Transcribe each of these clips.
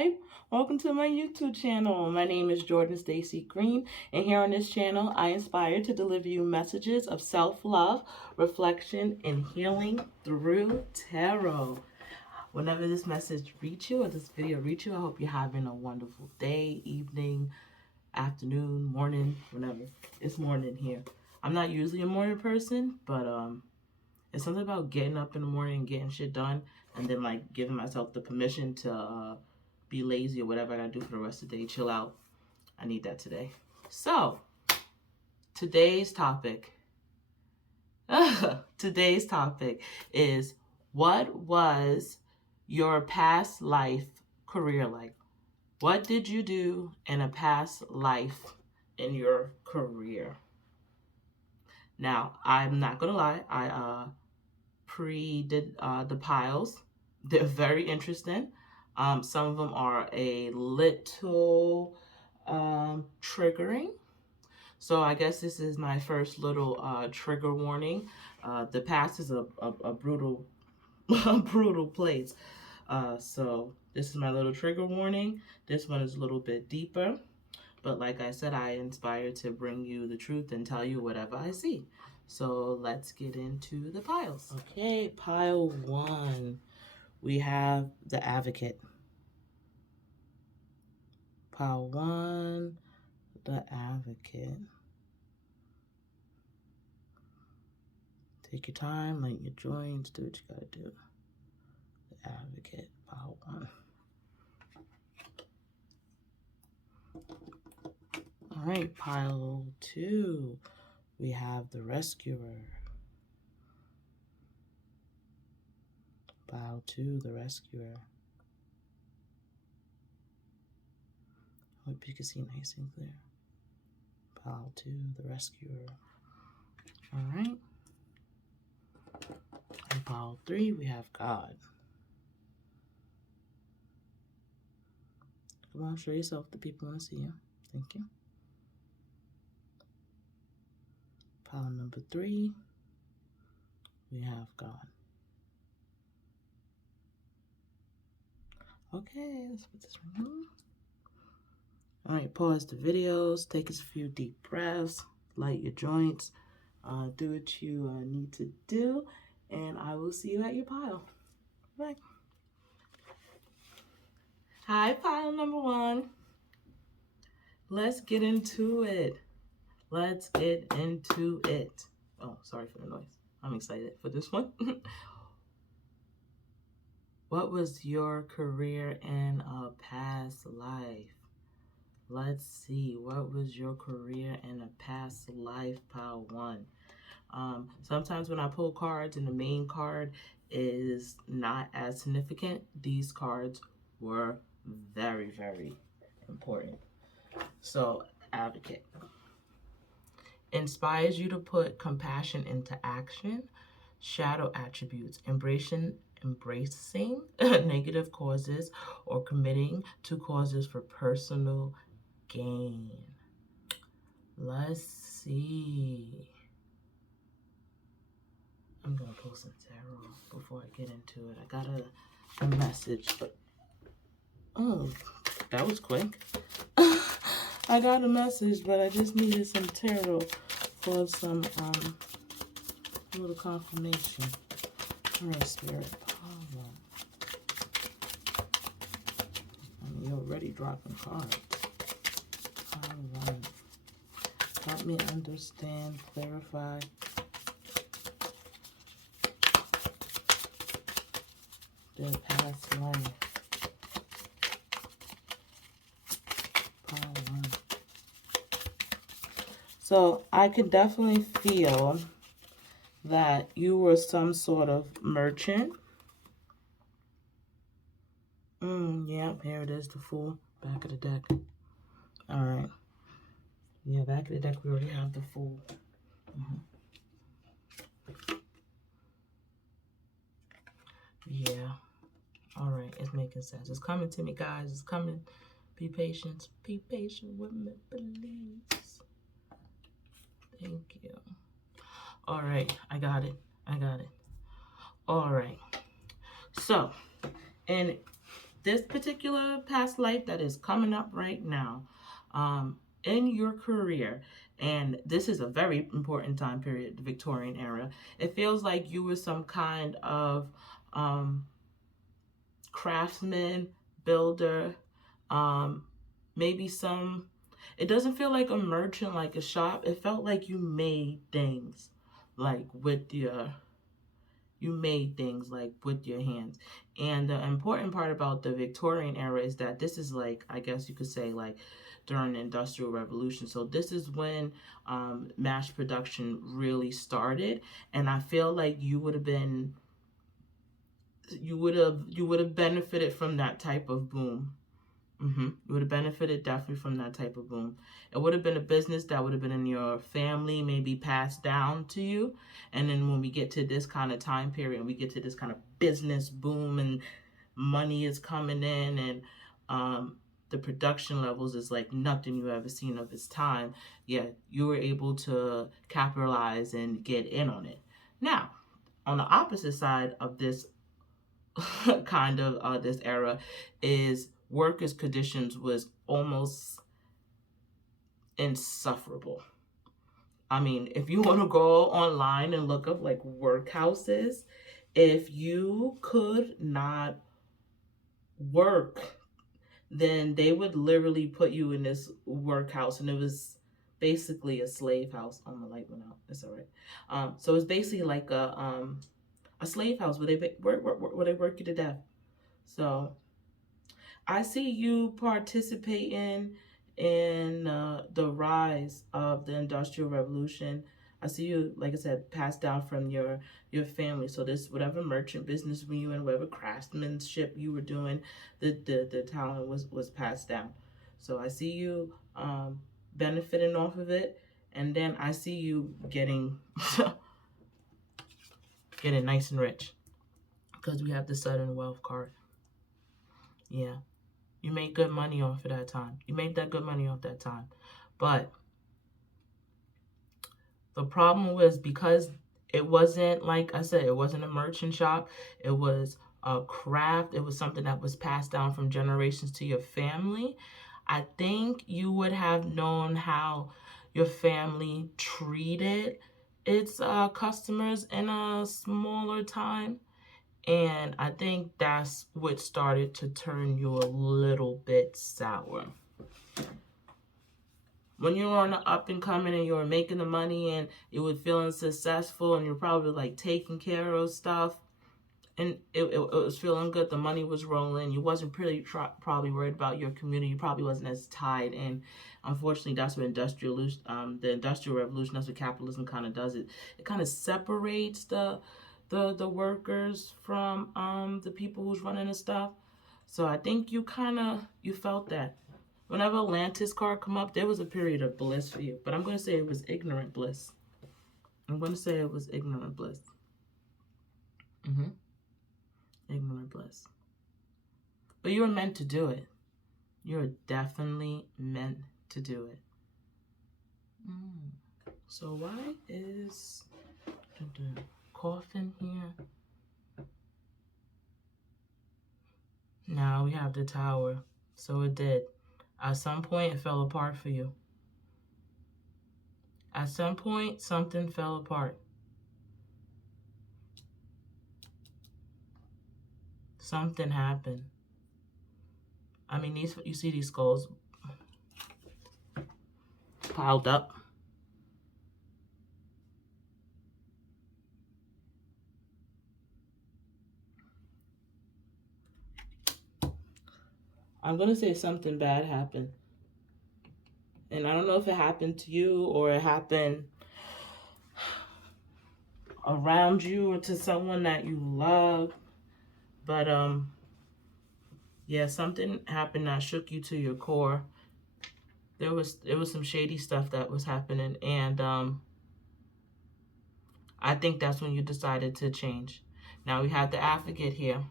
subscribe. Welcome to my YouTube channel. My name is Jordan Stacy Green, and here on this channel, I inspire to deliver you messages of self-love, reflection, and healing through tarot. Whenever this message reach you or this video reach you, I hope you're having a wonderful day, evening, afternoon, morning, whenever. It's morning here. I'm not usually a morning person, but it's something about getting up in the morning and getting shit done, and then like giving myself the permission to be lazy or whatever I gotta do for the rest of the day, chill out. I need that today. So today's topic is, what was your past life career like? What did you do in a past life in your career? Now, I'm not gonna lie, I pre-did the piles. They're very interesting. Some of them are a little triggering. So I guess this is my first little trigger warning. The past is a brutal, brutal place. So this is my little trigger warning. This one is a little bit deeper. But like I said, I inspire to bring you the truth and tell you whatever I see. So let's get into the piles. Okay, pile 1. We have the Advocate. Pile 1, the Advocate. Take your time, lighten your joints, do what you gotta do. The Advocate, pile 1. All right, pile 2. We have the Rescuer. Pile 2, the Rescuer. Hope you can see nice and clear. Pile 2, the Rescuer. All right. And pile 3, we have God. Come on, show yourself. The people want to see you. Thank you. Pile number 3, we have God. Okay, let's put this one on. All right, pause the videos, take a few deep breaths, light your joints, do what you need to do, and I will see you at your pile. Bye. Hi, pile number 1. Let's get into it. Let's get into it. Oh, sorry for the noise. I'm excited for this one. What was your career in a past life? Let's see. What was your career in a past life, pile 1? Sometimes when I pull cards and the main card is not as significant, these cards were very, very important. So, Advocate inspires you to put compassion into action. Shadow attributes, embracing negative causes or committing to causes for personal gain. Let's see. I'm gonna pull some tarot before I get into it. I got a message, but oh, that was quick. I got a message, but I just needed some tarot for some little confirmation. All right, Spirit. You're already dropping cards. Help me understand, clarify. Their past life. Pile 1. So I could definitely feel that you were some sort of merchant. Yep, here it is, the Fool, back of the deck. All right. Yeah, back of the deck, we already have the Fool. Yeah. All right, it's making sense. It's coming to me, guys. It's coming. Be patient. Be patient with me, please. Thank you. All right, I got it. All right. So, and this particular past life that is coming up right now, in your career, and this is a very important time period, the Victorian era. It feels like you were some kind of um, craftsman, builder, um, maybe some. It doesn't feel like a merchant, like a shop. It felt like you made things, like with your you made things like with your hands. And the important part about the Victorian era is that this is like, I guess you could say, like during the Industrial Revolution. So this is when mass production really started, and I feel like you would have benefited from that type of boom. You would have benefited definitely from that type of boom. It would have been a business that would have been in your family, maybe passed down to you. And then when we get to this kind of time period, we get to this kind of business boom and money is coming in, and the production levels is like nothing you ever seen of its time. Yeah, you were able to capitalize and get in on it. Now, on the opposite side of this kind of this era is workers' conditions was almost insufferable. I mean, if you want to go online and look up like workhouses, if you could not work, then they would literally put you in this workhouse, and it was basically a slave house. Oh, my light went out. It's all right. So it's basically like a slave house where they work you to death. So I see you participating in the rise of the Industrial Revolution. I see you, like I said, passed down from your family. So this whatever merchant business were you in, whatever craftsmanship you were doing, the talent was passed down. So I see you benefiting off of it, and then I see you getting getting nice and rich because we have the sudden wealth card. Yeah. You made good money off of that time. You made that good money off that time. But the problem was because it wasn't, like I said, it wasn't a merchant shop. It was a craft. It was something that was passed down from generations to your family. I think you would have known how your family treated its customers in a smaller time. And I think that's what started to turn you a little bit sour. When you were on the up and coming and you were making the money and you were feeling successful and you're probably like taking care of stuff and it was feeling good, the money was rolling, you wasn't pretty probably worried about your community, you probably wasn't as tied in. Unfortunately, that's what the Industrial Revolution, that's what capitalism kind of does. It kind of separates the workers from the people who's running the stuff. So I think you felt that. Whenever Atlantis card come up, there was a period of bliss for you. But I'm going to say it was ignorant bliss. I'm going to say it was ignorant bliss. Ignorant bliss. But you were meant to do it. You're definitely meant to do it. So why is the coffin here? Now we have the Tower. So it did. At some point, it fell apart for you. At some point, something fell apart. Something happened. I mean, you see these skulls piled up. I'm going to say something bad happened. And I don't know if it happened to you or it happened around you or to someone that you love. But yeah, something happened that shook you to your core. There was some shady stuff that was happening, and I think that's when you decided to change. Now we have the Advocate here.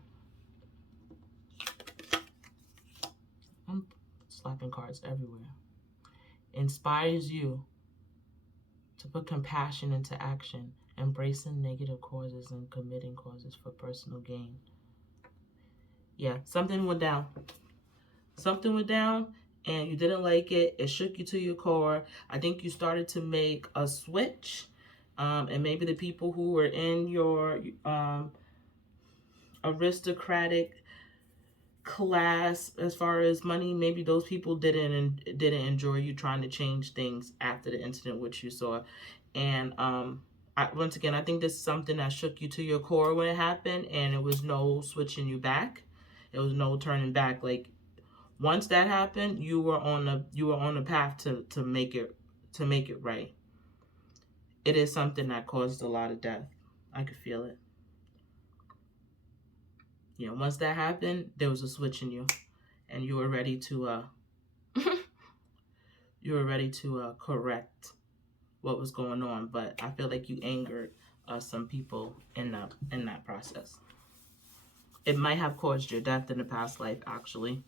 I'm slapping cards everywhere. Inspires you to put compassion into action, embracing negative causes and committing causes for personal gain. Yeah, something went down. Something went down and you didn't like it. It shook you to your core. I think you started to make a switch. And maybe the people who were in your aristocratic class as far as money, maybe those people didn't enjoy you trying to change things after the incident which you saw. And once again, I think this is something that shook you to your core when it happened, and it was no switching you back. It was no turning back. Like once that happened, you were on the path to make it right. It is something that caused a lot of death. I could feel it. Once that happened, there was a switch in you, and you were ready to correct what was going on. But I feel like you angered some people in that process. It might have caused your death in the past life, actually.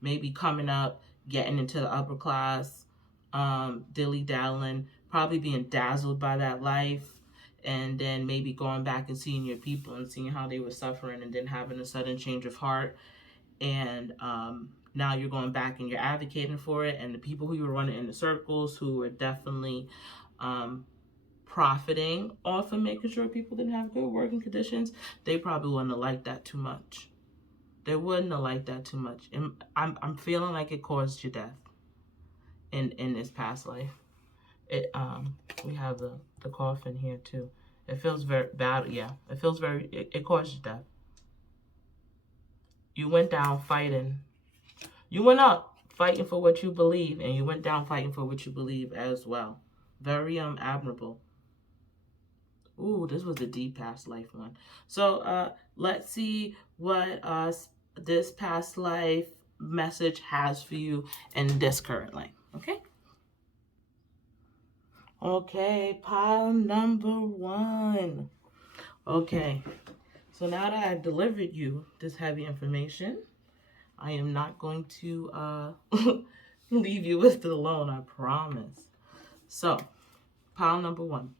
Maybe coming up, getting into the upper class, dilly-dallying, probably being dazzled by that life, and then maybe going back and seeing your people and seeing how they were suffering, and then having a sudden change of heart. And now you're going back and you're advocating for it, and the people who you were running in the circles who were definitely profiting off of making sure people didn't have good working conditions, they probably wouldn't have liked that too much. They wouldn't have liked that too much. And I'm feeling like it caused you death in this past life. It we have the coffin here too. It feels very bad. Yeah, it caused you death. You went down fighting. You went up fighting for what you believe, and you went down fighting for what you believe as well. Very admirable. Ooh, this was the deep past life one. So let's see what this past life message has for you in this current life. Okay? Okay, pile number 1. Okay, so now that I've delivered you this heavy information, I am not going to leave you with it alone, I promise. So, pile number 1.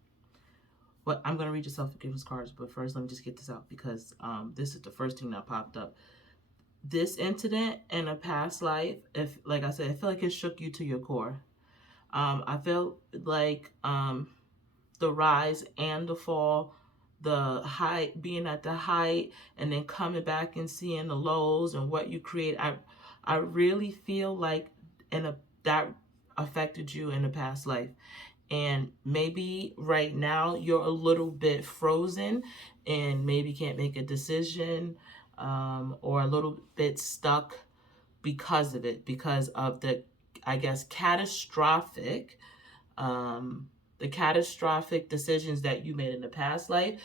What I'm going to read your self-forgiveness cards, but first let me just get this out because this is the first thing that popped up. This incident in a past life, if like I said, I feel like it shook you to your core. I felt like the rise and the fall, the height, being at the height, and then coming back and seeing the lows and what you create. I really feel like that affected you in a past life. And maybe right now you're a little bit frozen and maybe can't make a decision, or a little bit stuck because of it, because of the, I guess, catastrophic decisions that you made in the past life.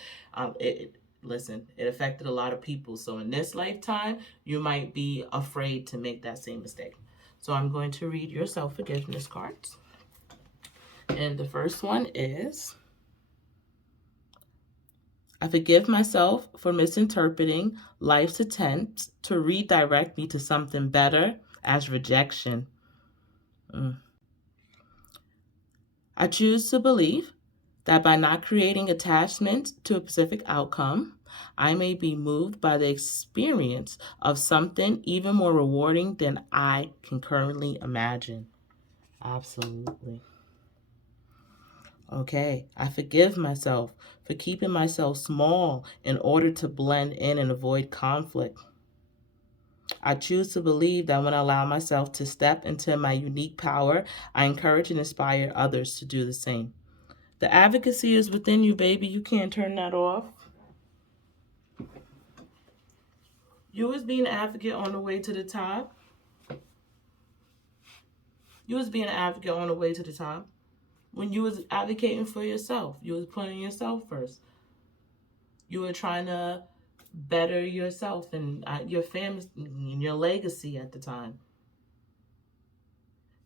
Listen, it affected a lot of people. So in this lifetime, you might be afraid to make that same mistake. So I'm going to read your self-forgiveness cards. And the first one is, I forgive myself for misinterpreting life's attempts to redirect me to something better as rejection. I choose to believe that by not creating attachment to a specific outcome, I may be moved by the experience of something even more rewarding than I can currently imagine. Absolutely. Okay, I forgive myself for keeping myself small in order to blend in and avoid conflict. I choose to believe that when I allow myself to step into my unique power, I encourage and inspire others to do the same. The advocacy is within you, baby. You can't turn that off. You was being an advocate on the way to the top. You was being an advocate on the way to the top. When you was advocating for yourself, you was putting yourself first. You were trying to better yourself and your family and your legacy at the time.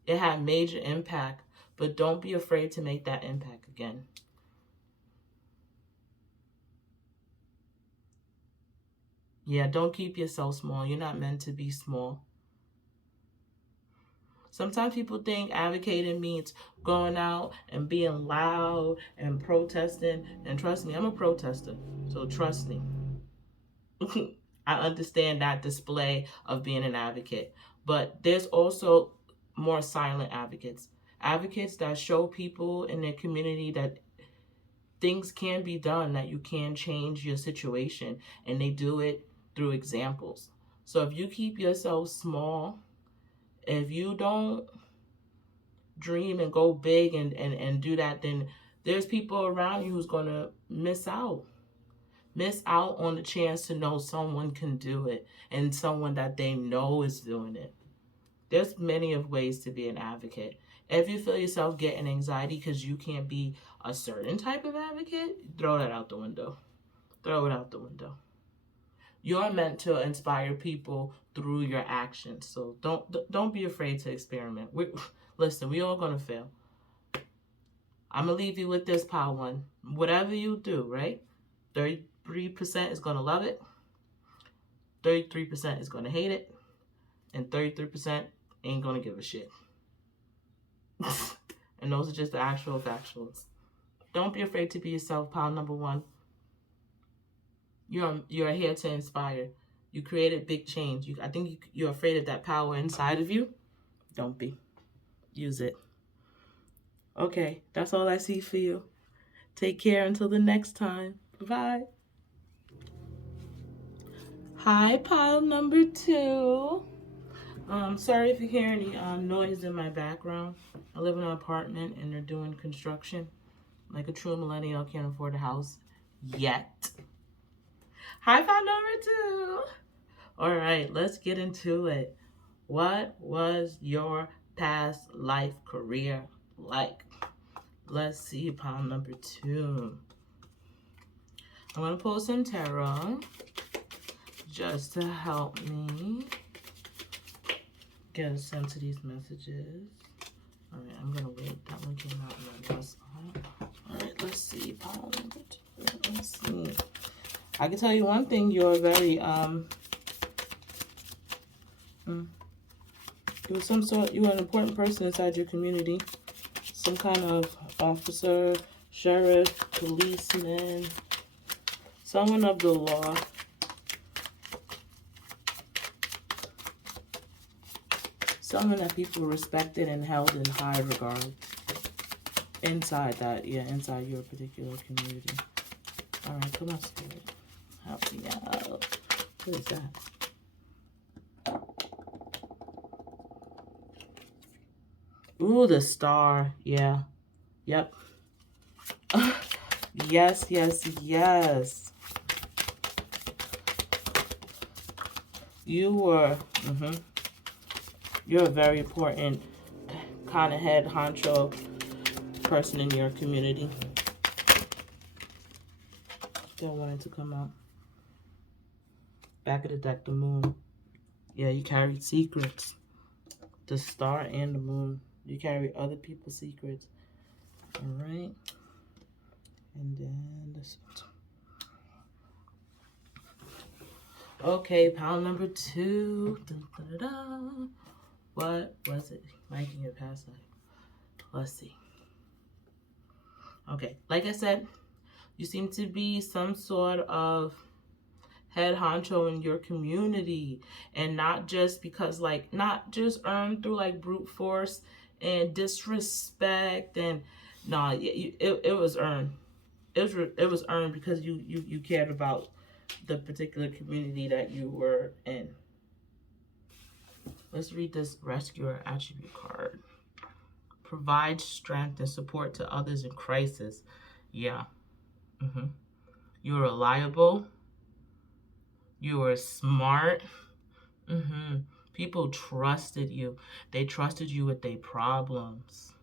It had major impact, but don't be afraid to make that impact again. Yeah, don't keep yourself small. You're not meant to be small. Sometimes people think advocating means going out and being loud and protesting. And trust me, I'm a protester. So trust me. I understand that display of being an advocate, but there's also more silent advocates. Advocates that show people in their community that things can be done, that you can change your situation, and they do it through examples. So if you keep yourself small, if you don't dream and go big and do that, then there's people around you who's going to miss out on the chance to know someone can do it and someone that they know is doing it. There's many of ways to be an advocate. If you feel yourself getting anxiety because you can't be a certain type of advocate, throw that out the window. Throw it out the window. You're meant to inspire people through your actions. So don't be afraid to experiment. Listen, we all gonna fail. I'm gonna leave you with this, pile one. Whatever you do, right? 33% is gonna love it. 33% is gonna hate it. And 33% ain't gonna give a shit. And those are just the actual factuals. Don't be afraid to be yourself, pile number one. You're here to inspire. You created big change. I think you're afraid of that power inside of you. Don't be. Use it. Okay, that's all I see for you. Take care until the next time. Bye. Hi, pile number two. Sorry if you hear any noise in my background. I live in an apartment and they're doing construction. Like a true millennial, can't afford a house yet. Hi, pile number two. All right, let's get into it. What was your past life career like? Let's see, pile number two. I'm going to pull some tarot just to help me get a sense of these messages. All right, I'm going to wait. That one came out in my last spot. All right, let's see, pile number two. Let's see. I can tell you one thing. You're very, you were an important person inside your community. Some kind of officer, sheriff, policeman, someone of the law. Someone that people respected and held in high regard. Inside your particular community. All right, come on, Spirit. Help me out. What is that? Ooh, the star. Yeah. Yep. Yes, yes, yes. You're a very important kind of head honcho person in your community. Still wanted to come out. Back of the deck, the moon. Yeah, you carried secrets. The star and the moon. You carry other people's secrets. All right. And then this one. Okay, pile number two. Dun, dun, dun, dun. What was it like in your past life? Let's see. Okay, like I said, you seem to be some sort of head honcho in your community, and not just because, like, not just earned through like brute force and disrespect, and no, it was earned. It was earned because you cared about the particular community that you were in. Let's read this rescuer attribute card. Provide strength and support to others in crisis. Yeah. You were reliable. You were smart. People trusted you. They trusted you with their problems.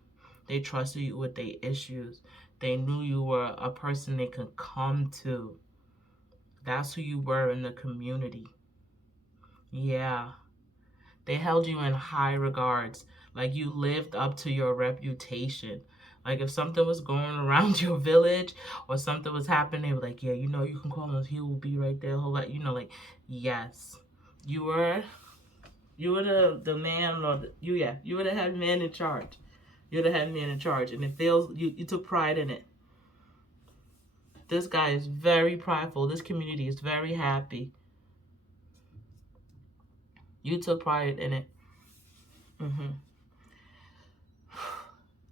They trusted you with their issues. They knew you were a person they could come to. That's who you were in the community. Yeah. They held you in high regards. Like, you lived up to your reputation. Like, if something was going around your village or something was happening, they were like, yeah, you know, you can call him. He will be right there. He'll let you know, like, yes. You were the man, or you were the head man in charge. You're the head man in charge. And it feels, you took pride in it. This guy is very prideful. This community is very happy. You took pride in it.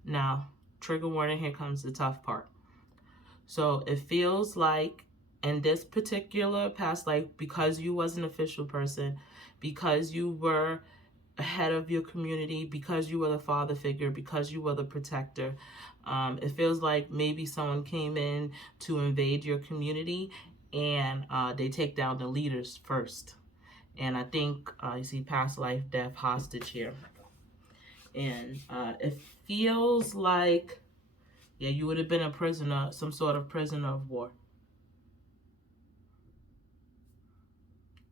Now, trigger warning, here comes the tough part. So it feels like in this particular past life, because you was an official person, because you were ahead of your community, because you were the father figure, because you were the protector, it feels like maybe someone came in to invade your community, and they take down the leaders first. And I think you see past life, death, hostage here. And it feels like, yeah, you would have been a prisoner, some sort of prisoner of war.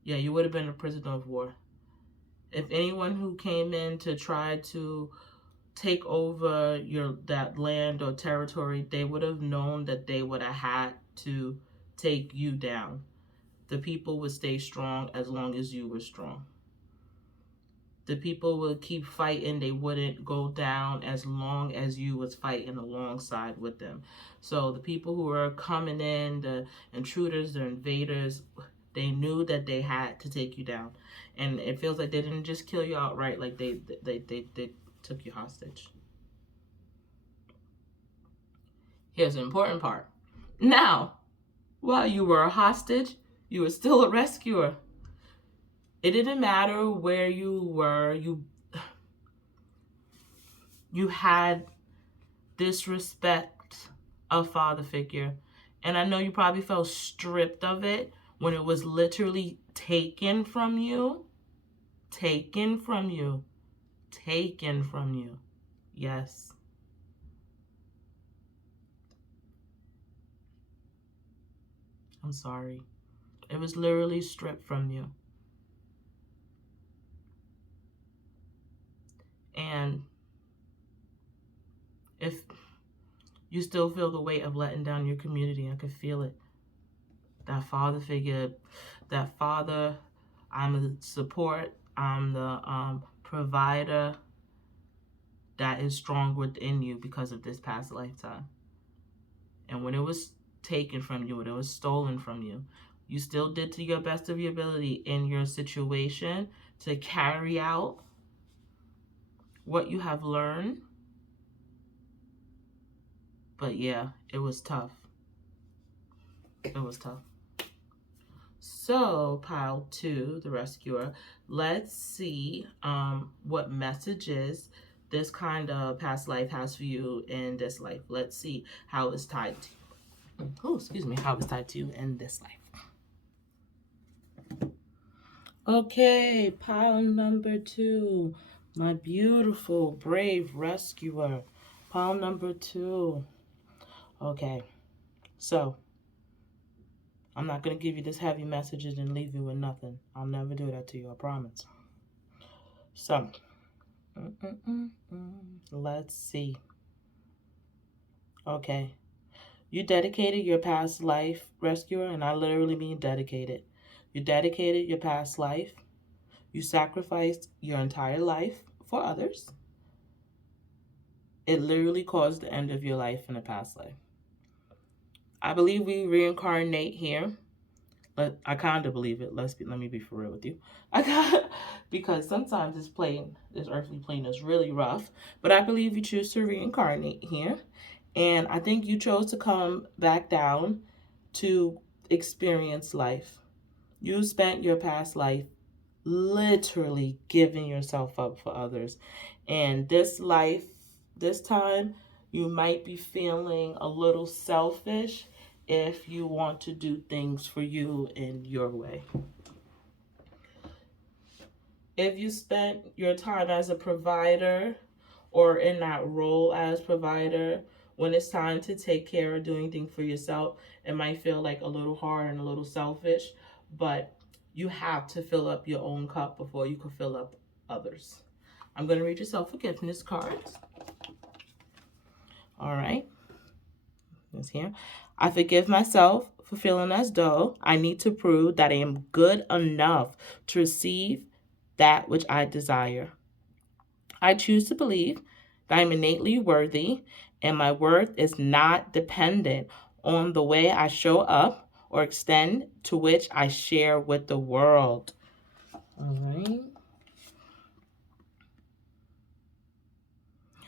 Yeah, you would have been a prisoner of war. If anyone who came in to try to take over that land or territory, they would have known that they would have had to take you down. The people would stay strong as long as you were strong. The people would keep fighting. They wouldn't go down as long as you was fighting alongside with them. So the people who were coming in, the intruders, the invaders, they knew that they had to take you down. And it feels like they didn't just kill you outright, like they took you hostage. Here's the important part. Now, while you were a hostage, you were still a rescuer. It didn't matter where you were. You had this respect of father figure. And I know you probably felt stripped of it when it was literally taken from you. Taken from you. Taken from you. Yes. I'm sorry. It was literally stripped from you. And if you still feel the weight of letting down your community, I could feel it. That father figure, that father, I'm the support, I'm the provider that is strong within you because of this past lifetime. And when it was taken from you, when it was stolen from you, you still did to your best of your ability in your situation to carry out what you have learned. But yeah, it was tough. It was tough. So, pile 2, the rescuer, let's see what messages this kind of past life has for you in this life. Let's see how it's tied to you. Oh, excuse me, how it's tied to you in this life. Okay, pile number 2, my beautiful, brave rescuer. Pile number 2. Okay, so I'm not going to give you this heavy messages and leave you with nothing. I'll never do that to you, I promise. So, let's see. Okay. You dedicated your past life, rescuer, and I literally mean dedicated. You dedicated your past life. You sacrificed your entire life for others. It literally caused the end of your life in a past life. I believe we reincarnate here. But I kind of believe it. Let me be for real with you. Because sometimes this earthly plane is really rough. But I believe you choose to reincarnate here. And I think you chose to come back down to experience life. You spent your past life literally giving yourself up for others. And this time, you might be feeling a little selfish if you want to do things for you in your way. If you spent your time as a provider or in that role as provider, when it's time to take care of doing things for yourself, it might feel like a little hard and a little selfish, but you have to fill up your own cup before you can fill up others. I'm going to read your self-forgiveness cards. All right. It's here. I forgive myself for feeling as though I need to prove that I am good enough to receive that which I desire. I choose to believe that I'm innately worthy and my worth is not dependent on the way I show up or extend to which I share with the world. All right.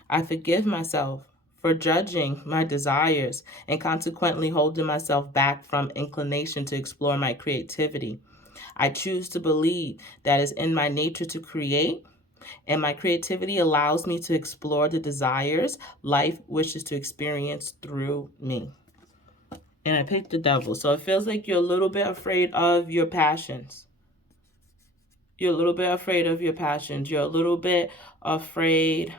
I forgive myself for judging my desires and consequently holding myself back from inclination to explore my creativity. I choose to believe that it's in my nature to create, and my creativity allows me to explore the desires life wishes to experience through me. And I picked the devil. So it feels like you're a little bit afraid of your passions. You're a little bit afraid of your passions. You're a little bit afraid.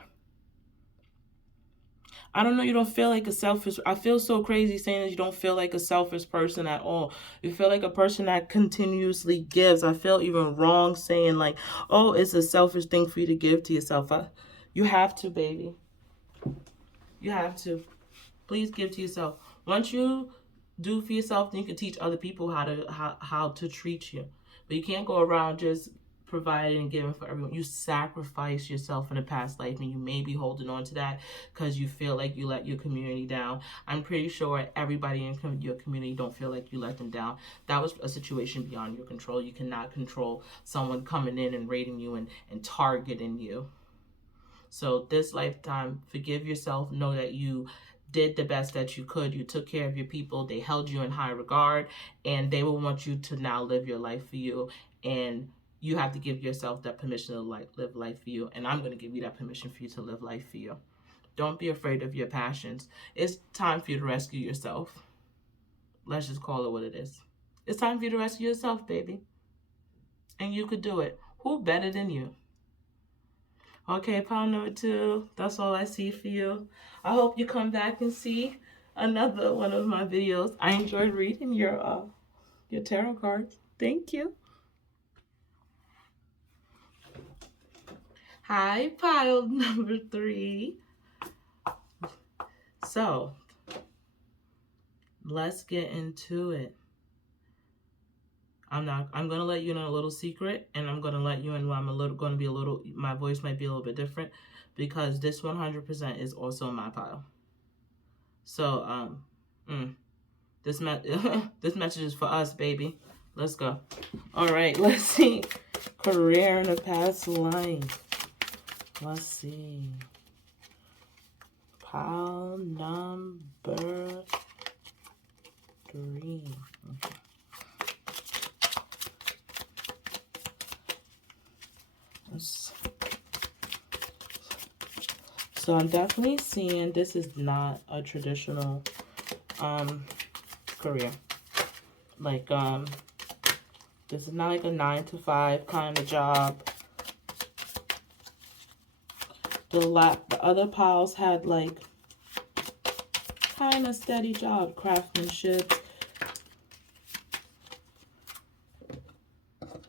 I don't know, you don't feel like a selfish. I feel so crazy saying that you don't feel like a selfish person at all. You feel like a person that continuously gives. I feel even wrong saying like, oh, it's a selfish thing for you to give to yourself. You have to, baby. You have to. Please give to yourself. Once you do for yourself, then you can teach other people how to treat you. But you can't go around just providing and giving for everyone. You sacrifice yourself in a past life, and you may be holding on to that because you feel like you let your community down. I'm pretty sure everybody in your community don't feel like you let them down. That was a situation beyond your control. You cannot control someone coming in and raiding you and targeting you. So this lifetime, forgive yourself. Know that you did the best that you could. You took care of your people. They held you in high regard, and they will want you to now live your life for you. And you have to give yourself that permission to live life for you. And I'm going to give you that permission for you to live life for you. Don't be afraid of your passions. It's time for you to rescue yourself. Let's just call it what it is. It's time for you to rescue yourself, baby. And you could do it. Who better than you? Okay, pile number 2. That's all I see for you. I hope you come back and see another one of my videos. I enjoyed reading your tarot cards. Thank you. Hi, pile number 3. So, let's get into it. I'm gonna let you in a little secret, and I'm gonna let you in where my voice might be a little bit different, because this 100% is also my pile. So, this this message is for us, baby. Let's go. All right, let's see. Career in a past life. Let's see. Pile number 3. Okay. So I'm definitely seeing this is not a traditional career. Like this is not like a 9-to-5 kind of job. The other piles had like kind of steady job, craftsmanship,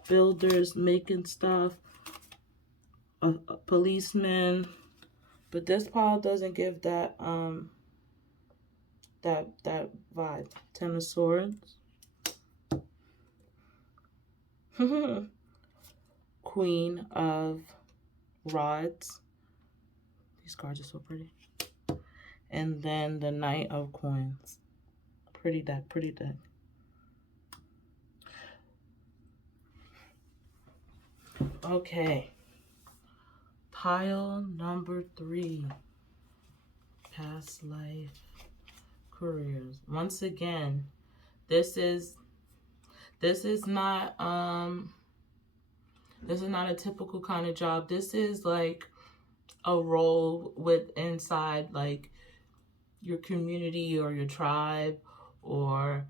builders making stuff, a policeman. But this pile doesn't give that that vibe. 10 of Swords. Queen of Rods. These cards are so pretty. And then the Knight of Coins. Pretty deck, pretty deck. Okay. Pile number 3. Past life careers. Once again, this is not a typical kind of job. This is like a role with inside like your community or your tribe, or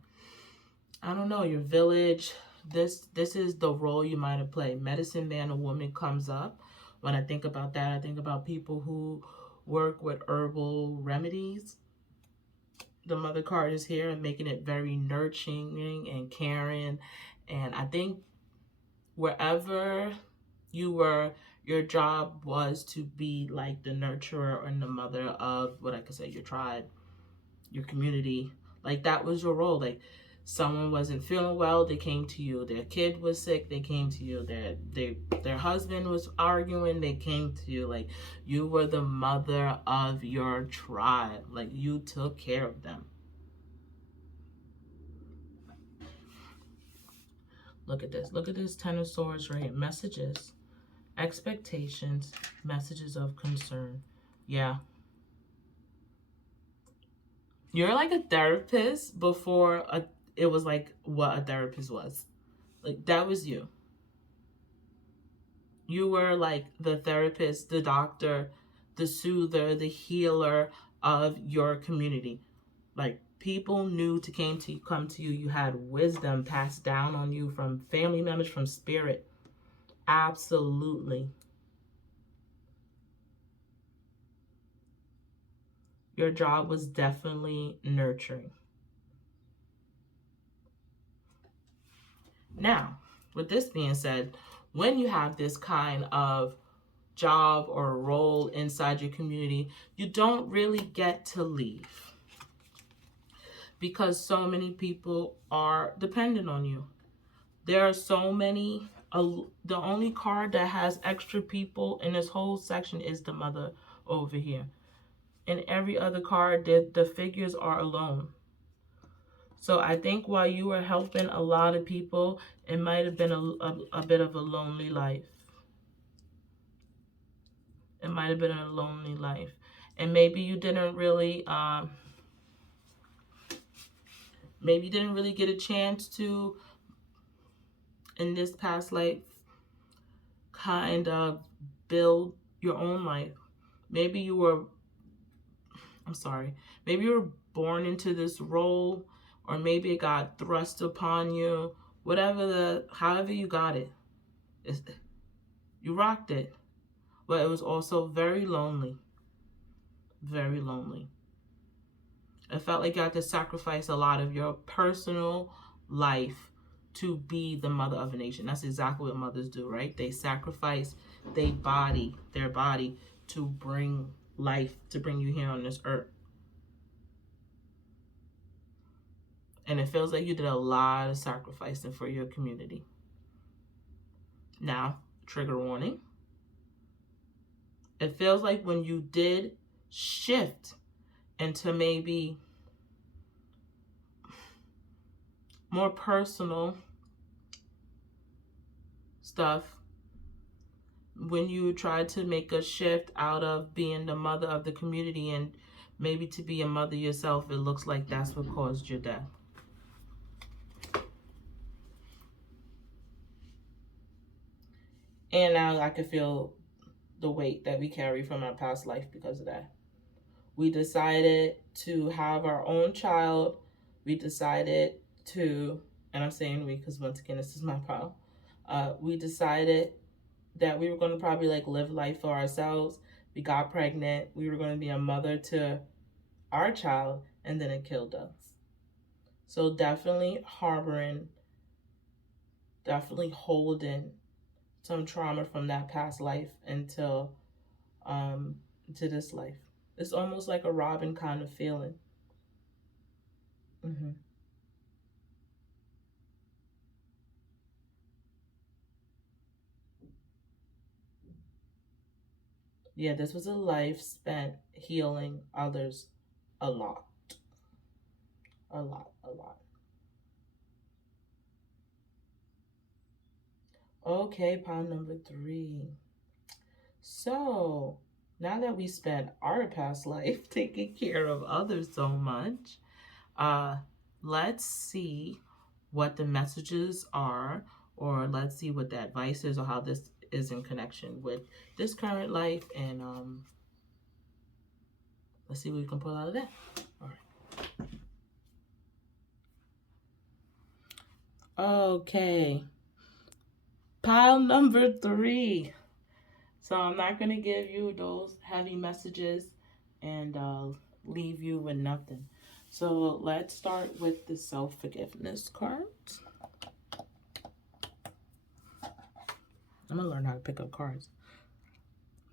I don't know, your village. This is the role you might have played. Medicine man or woman comes up. When I think about that, I think about people who work with herbal remedies. The mother card is here and making it very nurturing and caring. And I think wherever you were, your job was to be like the nurturer and the mother of what I could say, your tribe, your community. Like that was your role. Like someone wasn't feeling well, they came to you. Their kid was sick, they came to you. Their husband was arguing, they came to you. Like you were the mother of your tribe. Like you took care of them. Look at this. Look at this 10 of Swords right here. Messages, expectations, messages of concern. Yeah. You're like a therapist before it was like what a therapist was. Like that was you. You were like the therapist, the doctor, the soother, the healer of your community. Like people knew to come to you. You had wisdom passed down on you from family members, from spirit. Absolutely. Your job was definitely nurturing. Now, with this being said, when you have this kind of job or role inside your community, you don't really get to leave because so many people are dependent on you. There are so many. The only card that has extra people in this whole section is the mother over here. In every other card, the figures are alone. So I think while you were helping a lot of people, it might have been a bit of a lonely life. It might have been a lonely life. And maybe you didn't really get a chance to, in this past life, kind of build your own life. Maybe you were, I'm sorry, maybe you were born into this role, or maybe it got thrust upon you. However you got it, you rocked it. But it was also very lonely. Very lonely. It felt like you had to sacrifice a lot of your personal life to be the mother of a nation. That's exactly what mothers do, right? They sacrifice their body to bring life, to bring you here on this earth. And it feels like you did a lot of sacrificing for your community. Now, trigger warning. It feels like when you did shift into maybe more personal stuff, when you try to make a shift out of being the mother of the community and maybe to be a mother yourself, it looks like that's what caused your death. And now I can feel the weight that we carry from our past life because of that. We decided to have our own child. We decided to, and I'm saying we because once again, this is my pile. We decided that we were going to probably like live life for ourselves. We got pregnant. We were going to be a mother to our child, and then it killed us. So definitely holding some trauma from that past life until to this life. It's almost like a Robin kind of feeling. Mm-hmm. Yeah, this was a life spent healing others a lot. A lot, a lot. Okay, pile number 3. So, now that we spent our past life taking care of others so much, uh, let's see what the messages are, or let's see what the advice is, or how this is in connection with this current life, and let's see what we can pull out of that. All right. Okay. Pile number 3. So I'm not going to give you those heavy messages and leave you with nothing. So let's start with the self-forgiveness cards. I'm going to learn how to pick up cards.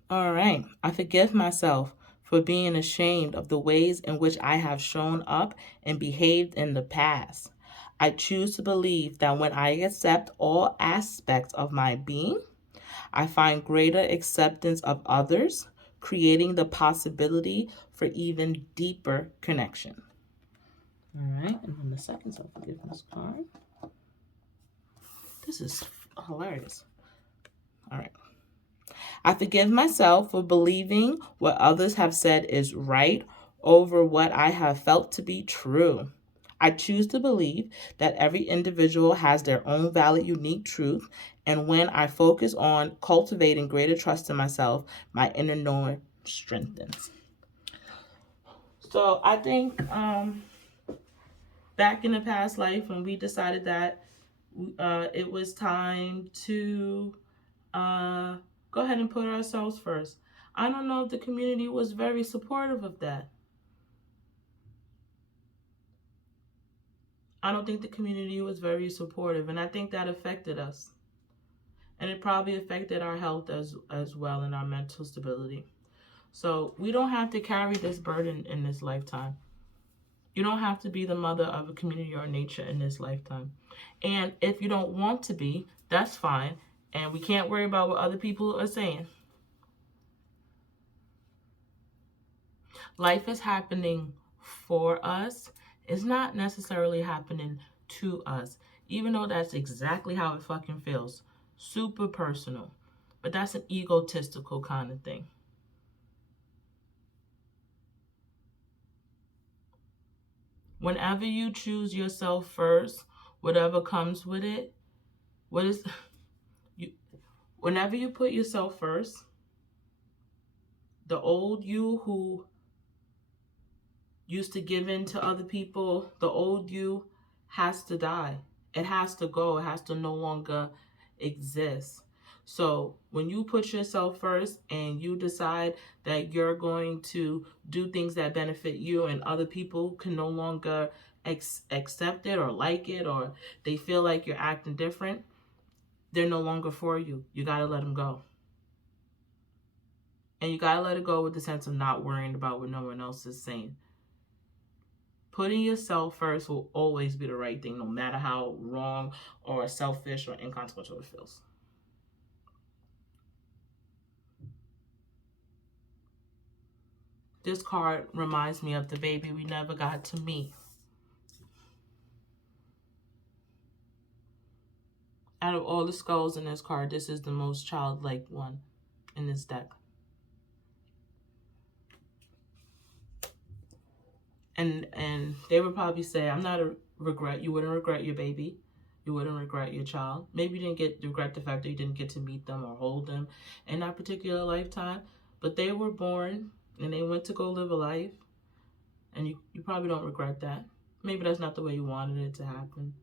All right. I forgive myself for being ashamed of the ways in which I have shown up and behaved in the past. I choose to believe that when I accept all aspects of my being, I find greater acceptance of others, creating the possibility for even deeper connection. All right, and then the second self-forgiveness card. This is hilarious. All right. I forgive myself for believing what others have said is right over what I have felt to be true. I choose to believe that every individual has their own valid, unique truth, and when I focus on cultivating greater trust in myself, my inner knowing strengthens. So I think back in the past life when we decided that it was time to uh, go ahead and put ourselves first. I don't know if the community was very supportive of that. I don't think the community was very supportive, and I think that affected us. And it probably affected our health as well and our mental stability. So we don't have to carry this burden in this lifetime. You don't have to be the mother of a community or nature in this lifetime. And if you don't want to be, that's fine. And we can't worry about what other people are saying. Life is happening for us. It's not necessarily happening to us, even though that's exactly how it fucking feels. Super personal. But that's an egotistical kind of thing. Whenever you choose yourself first, whatever comes with it, what is you whenever you put yourself first, the old you who used to give in to other people, the old you has to die. It has to go. It has to no longer exist. So when you put yourself first and you decide that you're going to do things that benefit you and other people can no longer accept it or like it, or they feel like you're acting different, they're no longer for you. You got to let them go. And you got to let it go with the sense of not worrying about what no one else is saying. Putting yourself first will always be the right thing, no matter how wrong or selfish or inconsequential it feels. This card reminds me of the baby we never got to meet. Out of all the skulls in this card, this is the most childlike one in this deck. And they would probably say, I'm not a regret. You wouldn't regret your baby. You wouldn't regret your child. Maybe you didn't regret the fact that you didn't get to meet them or hold them in that particular lifetime. But they were born and they went to go live a life. And you probably don't regret that. Maybe that's not the way you wanted it to happen.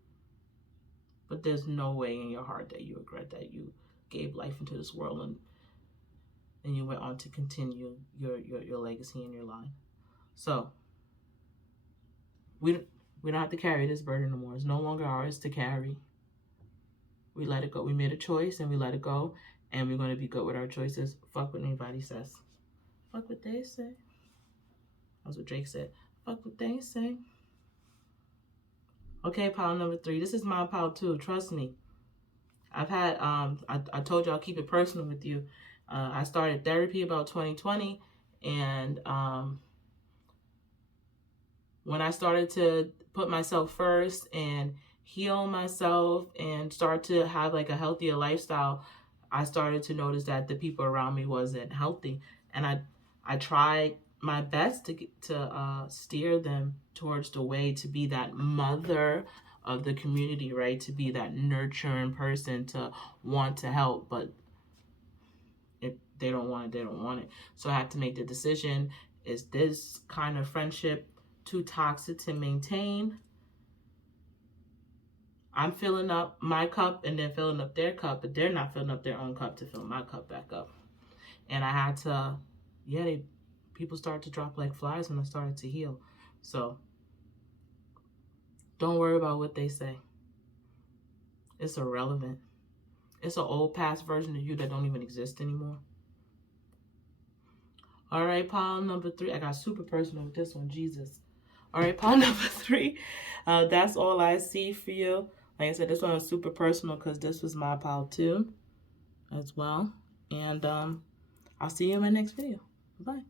But there's no way in your heart that you regret that you gave life into this world and you went on to continue your legacy and your line. So we don't have to carry this burden no more. It's no longer ours to carry. We let it go. We made a choice and we let it go. And we're going to be good with our choices. Fuck what anybody says. Fuck what they say. That's what Drake said. Fuck what they say. Okay, pile number 3. This is my pile too. Trust me. I've had, I told you I'll keep it personal with you. I started therapy about 2020. And when I started to put myself first and heal myself and start to have like a healthier lifestyle, I started to notice that the people around me wasn't healthy. And I tried my best to steer them towards the way to be that mother of the community, right? To be that nurturing person, to want to help, but if they don't want it, they don't want it. So I had to make the decision, is this kind of friendship too toxic to maintain? I'm filling up my cup and then filling up their cup, but they're not filling up their own cup to fill my cup back up. And I had to, people started to drop like flies when I started to heal. So don't worry about what they say. It's irrelevant. It's an old past version of you that don't even exist anymore. All right, pile number 3. I got super personal with this one, Jesus. All right, pile number 3. That's all I see for you. Like I said, this one was super personal because this was my pile too as well. And I'll see you in my next video. Bye.